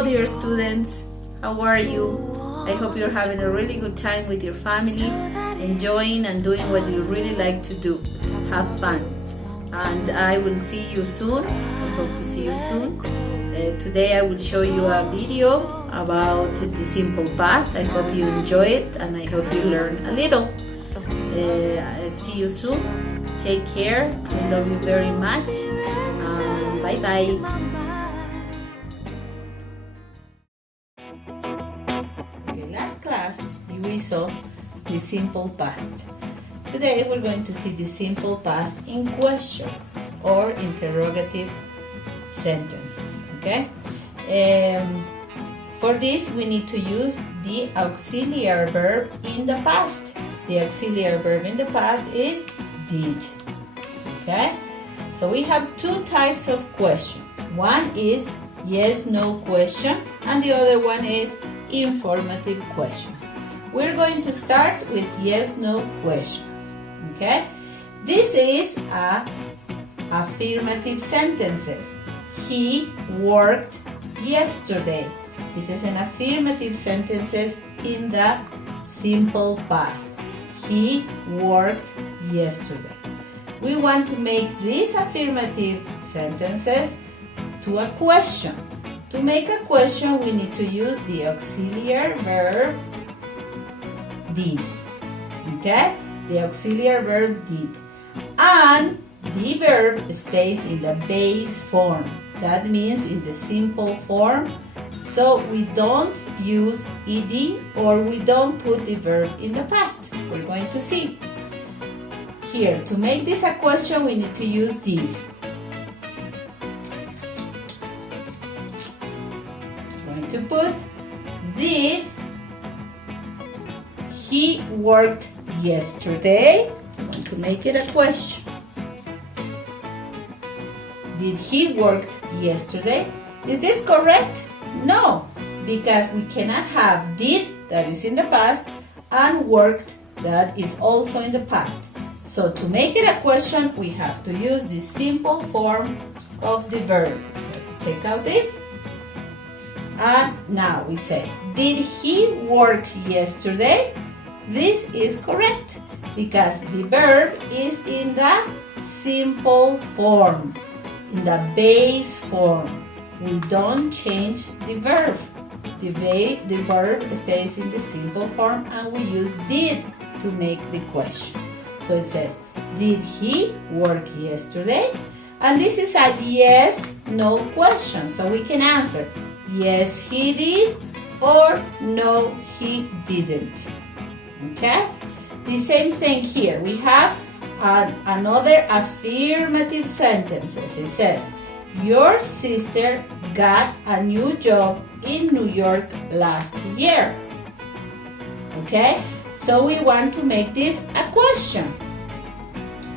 Hello dear students, how are you? I hope you're having a really good time with your family, enjoying and doing what you really like to do. Have fun. And I will see you soon. I hope to see you soon. Today I will show you a video about the simple past. I hope you enjoy it and I hope you learn a little. I'll see you soon. Take care. I love you very much. And bye bye. Last class we saw the simple past. Today we're going to see the simple past in questions or interrogative sentences. Okay. For this we need to use the auxiliary verb in the past. The auxiliary verb in the past is did. Okay. So we have two types of question. One is yes, no question, and the other one is informative questions. We're going to start with yes, no questions. Okay? This is affirmative sentences. He worked yesterday. This is an affirmative sentences in the simple past. He worked yesterday. We want to make these affirmative sentences to a question. To make a question, we need to use the auxiliary verb did. Okay? The auxiliary verb did. And the verb stays in the base form. That means in the simple form. So we don't use ed or we don't put the verb in the past. We're going to see. Here, to make this a question, we need to use did. To put did he worked yesterday? I want to make it a question. Did he work yesterday? Is this correct? No, because we cannot have did that is in the past and worked that is also in the past. So to make it a question, we have to use the simple form of the verb. We have to take out this. And now we say, did he work yesterday? This is correct because the verb is in the simple form, in the base form. We don't change the verb. The verb stays in the simple form and we use did to make the question. So it says, did he work yesterday? And this is a yes, no question. So we can answer. Yes, he did, or no, he didn't. Okay? The same thing here. We have another affirmative sentences. It says, your sister got a new job in New York last year. Okay? So we want to make this a question.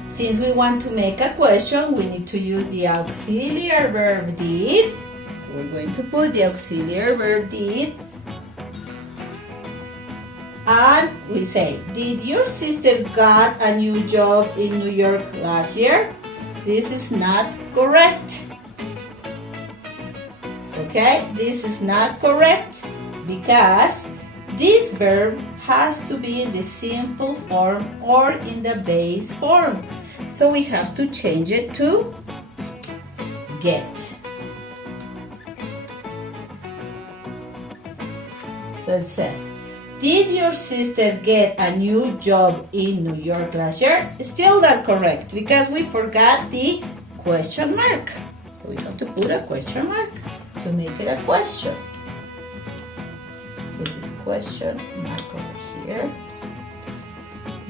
Since we want to make a question, we need to use the auxiliary verb did. We're going to put the auxiliary verb did. And we say, did your sister got a new job in New York last year? This is not correct. Okay, this is not correct because this verb has to be in the simple form or in the base form. So we have to change it to get. So it says, did your sister get a new job in New York last year? Still not correct because we forgot the question mark. So we have to put a question mark to make it a question. Let's put this question mark over here.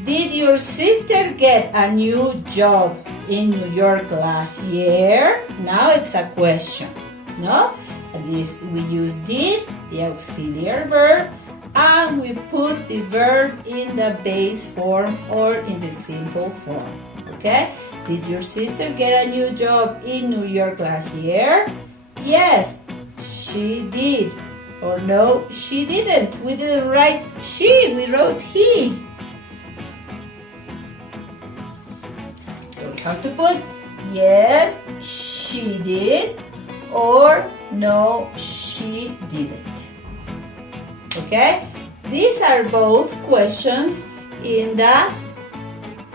Did your sister get a new job in New York last year? Now it's a question. No? This we use did, the auxiliary verb, and we put the verb in the base form or in the simple form. Okay? Did your sister get a new job in New York last year? Yes, she did. Or no, she didn't. We didn't write she, we wrote he. So we have to put yes, she did, or No, she didn't. Okay? These are both questions in the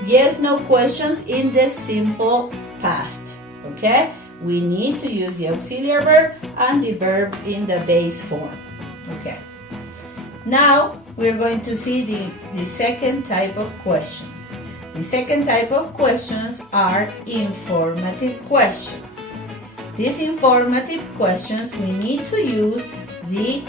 yes-no questions in the simple past. Okay? We need to use the auxiliary verb and the verb in the base form. Okay. Now, we're going to see the second type of questions. The second type of questions are informative questions. These informative questions, we need to use the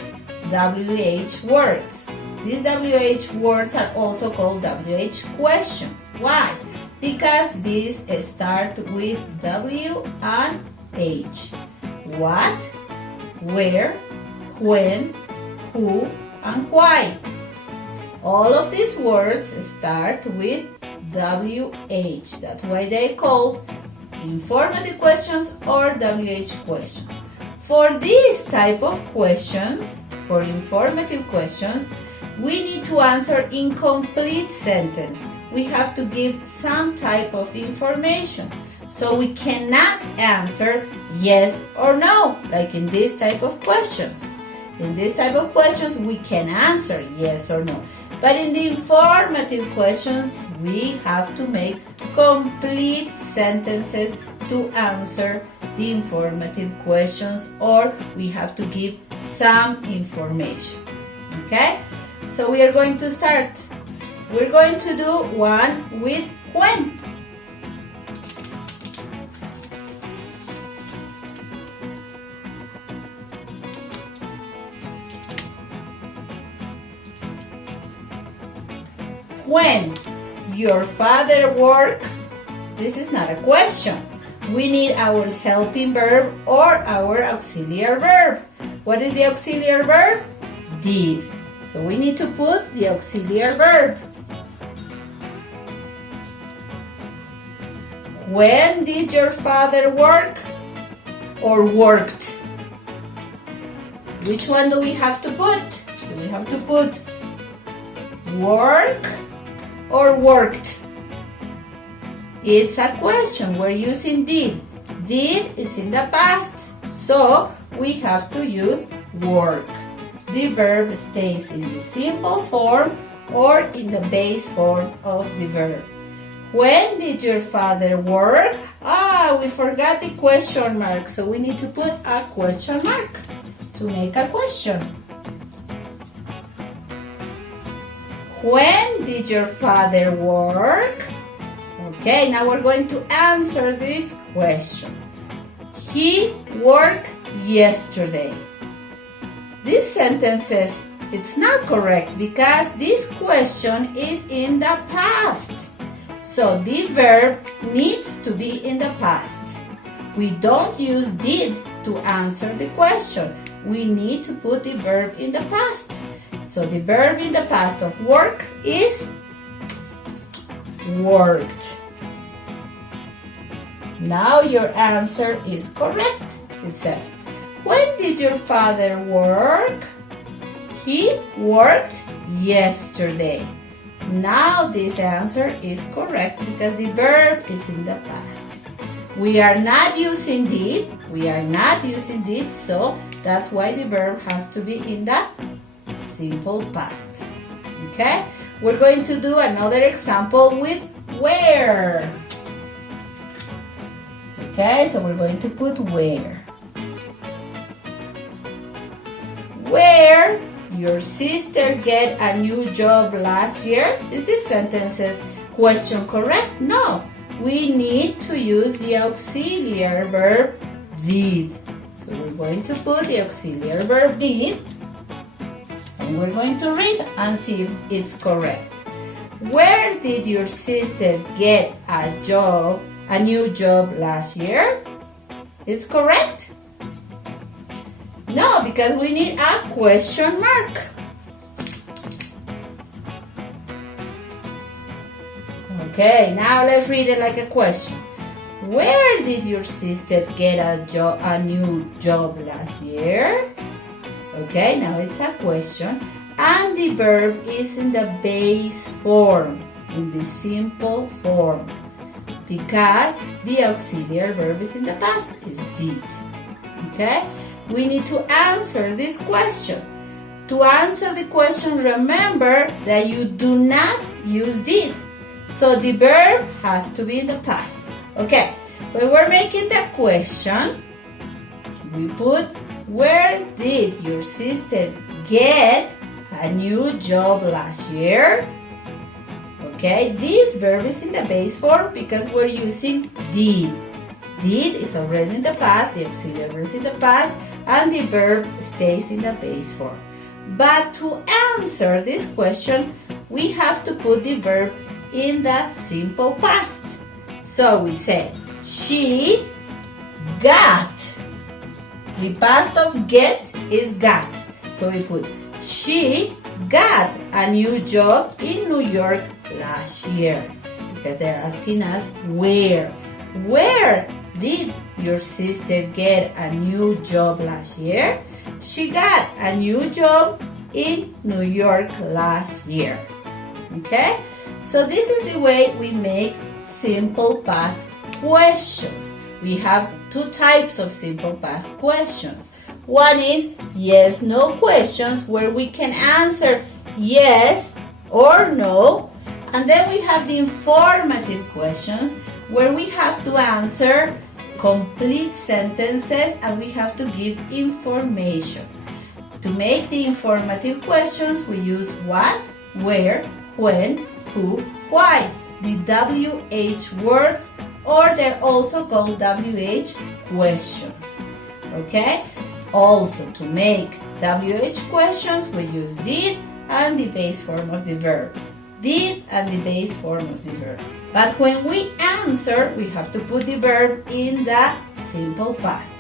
WH words. These WH words are also called WH questions. Why? Because these start with W and H. What, where, when, who, and why. All of these words start with WH. That's why they called informative questions or WH questions. For this type of questions, for informative questions, we need to answer in complete sentence. We have to give some type of information. So we cannot answer yes or no, like in this type of questions. In this type of questions, we can answer yes or no. But in the informative questions, we have to make complete sentences to answer the informative questions, or we have to give some information. Okay? So we are going to start. We're going to do one with when. When your father worked, this is not a question. We need our helping verb or our auxiliary verb. What is the auxiliary verb? Did. So we need to put the auxiliary verb. When did your father work or worked? Which one do we have to put? Do we have to put work or worked? It's a question. We're using did. Did is in the past, so we have to use work. The verb stays in the simple form or in the base form of the verb. When did your father work? We forgot the question mark, so we need to put a question mark to make a question. When did your father work? Okay, now we're going to answer this question. He worked yesterday. These sentences, it's not correct because this question is in the past. So the verb needs to be in the past. We don't use did to answer the question. We need to put the verb in the past. So the verb in the past of work is worked. Now your answer is correct. It says, when did your father work? He worked yesterday. Now this answer is correct because the verb is in the past. We are not using did. So that's why the verb has to be in the simple past. Okay? We're going to do another example with where. Okay, so we're going to put where. Where your sister get a new job last year? Is this sentence's question correct? No. We need to use the auxiliary verb did. So we're going to put the auxiliary verb did. And we're going to read and see if it's correct. Where did your sister get a new job last year? It's correct? No, because we need a question mark. Okay, now let's read it like a question. Where did your sister get a new job last year? Okay, now it's a question. And the verb is in the base form, in the simple form. Because the auxiliary verb is in the past, is did. Okay? we need to answer this question. To answer the question, remember that you do not use did. So the verb has to be in the past. Okay, when we're making the question, we put, where did your sister get a new job last year? Okay, this verb is in the base form because we're using did. Did is already in the past, the auxiliary verb is in the past, and the verb stays in the base form. But to answer this question, we have to put the verb in the simple past. So we say, she got. The past of get is got. So we put, she got a new job in New York last year. Because they're asking us where. Where did your sister get a new job last year? She got a new job in New York last year. Okay? So this is the way we make simple past questions. We have two types of simple past questions. One is yes, no questions where we can answer yes or no. And then we have the informative questions where we have to answer complete sentences and we have to give information. To make the informative questions, we use what, where, when, who, why. The WH words, or they're also called WH questions. Okay? Also, to make WH questions, we use did and the base form of the verb. Did and the base form of the verb. But when we answer, we have to put the verb in the simple past.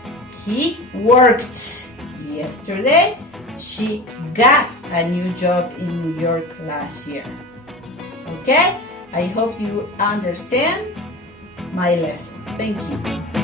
He worked yesterday. She got a new job in New York last year. Okay? I hope you understand my lesson. Thank you.